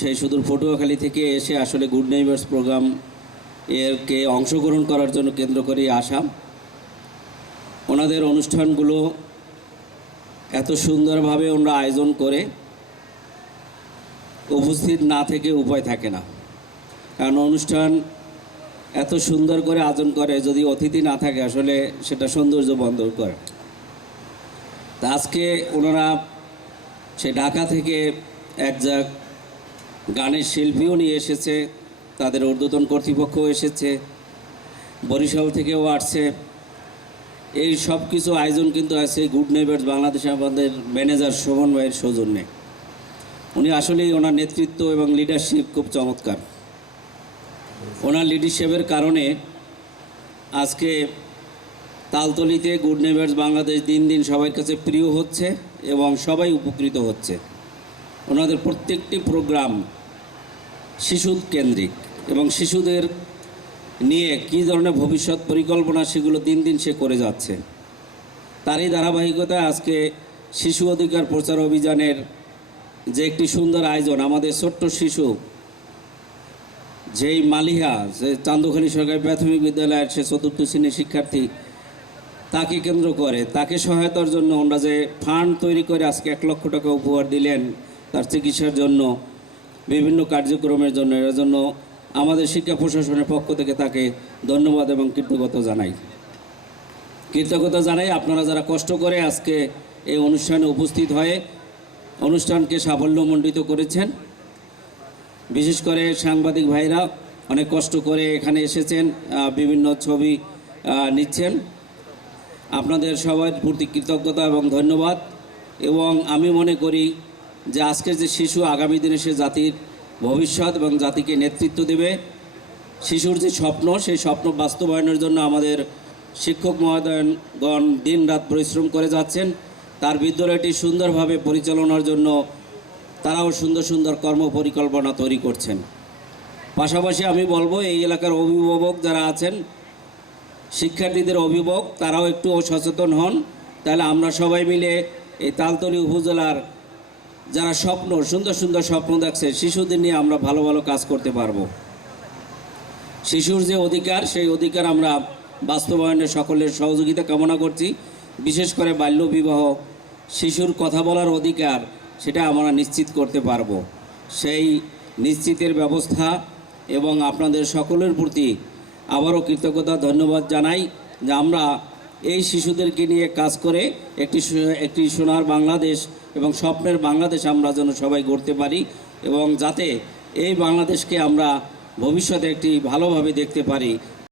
সেই সুদূর পটুয়াখালী থেকে এসে আসলে গুড নেইবার্স প্রোগ্রাম এরকে অংশগ্রহণ করার জন্য কেন্দ্র করে আসা। ওনাদের অনুষ্ঠানগুলো এত সুন্দরভাবে ওনারা আয়োজন করে উপস্থিত না থেকে উপায় থাকে না, কারণ অনুষ্ঠান এত সুন্দর করে আয়োজন করে, যদি অতিথি না থাকে আসলে সেটা সৌন্দর্য বন্ধ করে। তা আজকে ওনারা সে ঢাকা থেকে একজাক গানের শিল্পীও নিয়ে এসেছে, তাদের ঊর্ধ্বতন কর্তৃপক্ষও এসেছে, বরিশাল থেকেও আসছে। এই সব কিছু আয়োজন কিন্তু আছে গুড নেইবার্স বাংলাদেশে আমাদের ম্যানেজার শোভন ভাইয়ের সৌজন্যে। উনি আসলেই ওনার নেতৃত্ব এবং লিডারশিপ খুব চমৎকার। ওনার লিডারশিপের কারণে আজকে তালতলিতে গুড নেইবার্স বাংলাদেশ দিন দিন সবার কাছে প্রিয় হচ্ছে এবং সবাই উপকৃত হচ্ছে। ওনাদের প্রত্যেকটি প্রোগ্রাম শিশু কেন্দ্রিক এবং শিশুদের নিয়ে কী ধরনের ভবিষ্যৎ পরিকল্পনা সেগুলো দিন দিন সে করে যাচ্ছে। তারই ধারাবাহিকতায় আজকে শিশু অধিকার প্রচার অভিযানের যে একটি সুন্দর আয়োজন, আমাদের ছোট্ট শিশু যেই মালিহা, যে চান্দখালী সরকারি প্রাথমিক বিদ্যালয়ের সে চতুর্থ শ্রেণীর শিক্ষার্থী, তাকে কেন্দ্র করে তাকে সহায়তার জন্য ওনারা যে ফান্ড তৈরি করে আজকে 1 লক্ষ টাকা উপহার দিলেন তার চিকিৎসার জন্য, বিভিন্ন কার্যক্রমের জন্য, এর জন্য আমাদের শিক্ষা প্রশাসনের পক্ষ থেকে তাকে ধন্যবাদ এবং কৃতজ্ঞতা জানাই। আপনারা যারা কষ্ট করে আজকে এই অনুষ্ঠানে উপস্থিত হয়ে অনুষ্ঠানকে সাফল্যমণ্ডিত করেছেন, বিশেষ করে সাংবাদিক ভাইরা অনেক কষ্ট করে এখানে এসেছেন, বিভিন্ন ছবি নিচ্ছেন। আপনাদের সবার প্রতি কৃতজ্ঞতা এবং ধন্যবাদ। এবং আমি মনে করি যে আজকের যে শিশু আগামী দিনে সে জাতির ভবিষ্যৎ এবং জাতিকে নেতৃত্ব দেবে। শিশুর যে স্বপ্ন, সেই স্বপ্ন বাস্তবায়নের জন্য আমাদের শিক্ষক মহোদয়গণ দিন রাত পরিশ্রম করে যাচ্ছেন। তার বিদ্যালয়টি সুন্দরভাবে পরিচালনার জন্য তারাও সুন্দর সুন্দর কর্মপরিকল্পনা তৈরি করছেন। পাশাপাশি আমি বলবো এই এলাকার অভিভাবক যারা আছেন, শিক্ষার্থীদের অভিভাবক, তারাও একটু সচেতন হন। তাহলে আমরা সবাই মিলে এই তালতলী উপজেলার যারা সুন্দর সুন্দর স্বপ্ন দেখছে শিশুদের নিয়ে আমরা ভালো ভালো কাজ করতে পারবো। শিশুর যে অধিকার, সেই অধিকার আমরা বাস্তবায়নে সকলের সহযোগিতা কামনা করছি। বিশেষ করে বাল্যবিবাহ, শিশুর কথা বলার অধিকার, সেটা আমরা নিশ্চিত করতে পারবো। সেই নিশ্চিতের ব্যবস্থা এবং আপনাদের সকলের প্রতি আবারও কৃতজ্ঞতা ধন্যবাদ জানাই যে আমরা এই শিশুদেরকে নিয়ে কাজ করে একটি সোনার বাংলাদেশ এবং স্বপ্নের বাংলাদেশ আমরা যেন সবাই গড়তে পারি, এবং যাতে এই বাংলাদেশকে আমরা ভবিষ্যতে একটি ভালোভাবে দেখতে পারি।